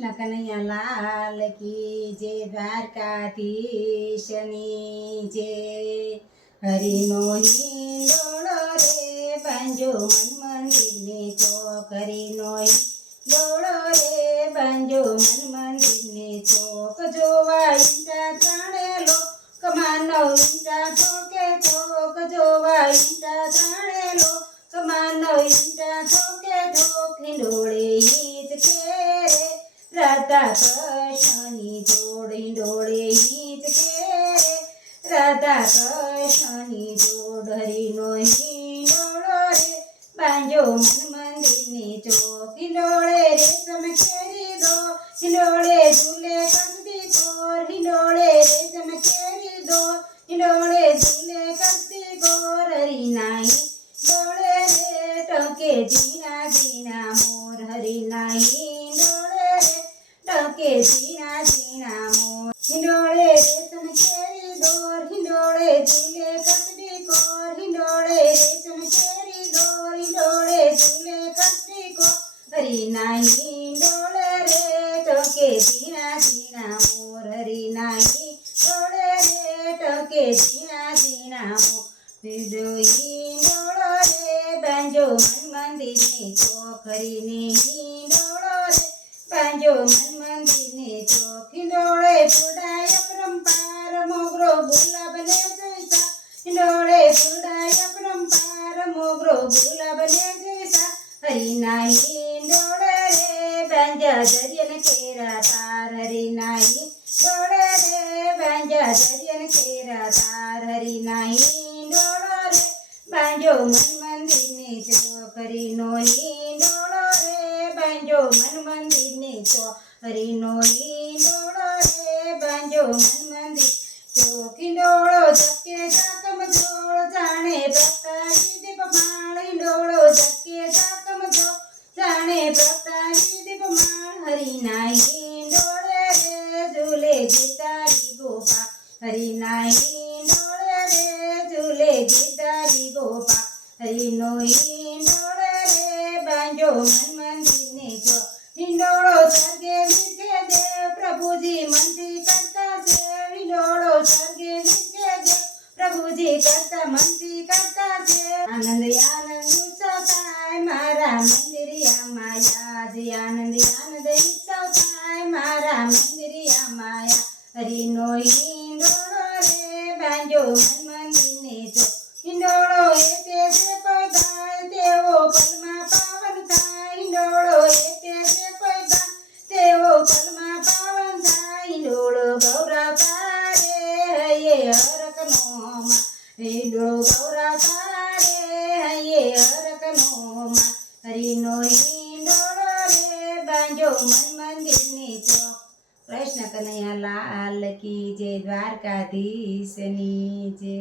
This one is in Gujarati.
કૃષ્ણ કનૈયા લાલ કી જય, દ્વારકાધીશની જય। હરિનો હિંડોળો રે બાંજો મન મંદિરની ચોક, હરિનો હિંડોળો રે બાંજો મન મંદિરની ચોક। જોવા ઈંટા જાણે લોક માનવ ઈંટા ઠોકે ઠોક, જોવા ઈંટા જાણે લોક માનવ ઈંટા ઠોકે ઠોક। હિંડોળે ઈંટ કે રે રાધા કૃષ્ણની જોડ, હિંડોળે ઈંટ કે રે રાધા કૃષ્ણની જોડ। હરિનો હિંડોળો રે બાંજો મન મંદિરની ચોક, હિંડોળે રેશમ કેરી દો, હિંડોળે ઝૂલે કસબી ગોર, હિંડોળે રેશમ કેરી દો, હિંડોળે ઝૂલે કસબી ગોર। હરિના હિંડોળે રે ટકે ઝીણા ઝીણા મોર, હરિના હિંડોળે રે ટકે ઝીણા ઝીણા મોર। હિંડોળે રેશમ કેરી દોર, હિંડોળે ઝૂલે કસબી ગોર, હિંડોળે રેશમ કેરી દોર, હિંડોળે ઝૂલે કસબી ગોર। હરિના હિંડોળે રે ટકે ઝીણા ઝીણા મોર, હરિના હિંડોળે રે ટકે ઝીણા ઝીણા મોર। હિંડોળો રે બાંજો મન મંદિરની ચોક, હરિને હિંડોળો રે બાંજો મન મંદિરની ચોક। હિંડોળે ફૂડાય અપરંપાર મોગરો ગુલાબને જૈસા, હિંડોળે ફૂડાય અપરંપાર મોગરો ગુલાબને જૈસા। હરિના હિંડોળે રે બાંજા દરિયન કેરા તાર, હરિના હિંડોળે રે બાંજા દરિયન કેરા તાર। હરિના હિંડોળો રે બાંજો મન મંદિરની ચોક, હરિનો હિંડોળો રે બાંજો મન મંદિરની ચોક, હરિનો હિંડોળો રે બાંજો મન મંદિર ચોક। હિંડોળો ઝબકે ઝાકમ જોળ જાણે પ્રગટાવી દીપમાળ, હિંડોળો ઝબકે ઝાકમ જોળ જાણે પ્રગટાવી દીપમાળ। હરિના હિંડોળે રે ઝૂલે ગીતારી ગોપા, હરિના હિંડોળે રે ઝૂલે ગીતારી ગોપા। હરિનો હિંડોળે રે બાંજો મન મંદિરની ચોક, હિંડોળો સ્વર્ગે વિરખે દેવ પ્રભુજી મનથી કરતા સેવ, હિંડોળો સ્વર્ગે વિરખે દેવ પ્રભુજી કરતા મનથી કરતા સેવ। આનંદ આનંદ ઉત્સવ થાય મારા મંદિરિયામાં યાદ, આનંદ આનંદ ઉત્સવ થાય મારા મંદિરિયામાં યાદ। હરિનો હિંડોળો રે બાંજો મન મંદિરની ચોક, હિંડોળો એતે જે કોઈ ગાય તેવો પલમાં પાવન થાય, હિંડોળો એતે જે કોઈ ગાય તેવો પલમાં પાવન થાય। હિંડોળો ગૌરવતા રે હૈયે હરકનો માં, હિંડોળો ગૌરવતા રે હૈયે હરકનો માં। હરિનો હિંડોળો રે બાંજો મન મંદિરની ચોક। કૃષ્ણ કનૈયા લાલ કી જય, દ્વારકાધીશની જય।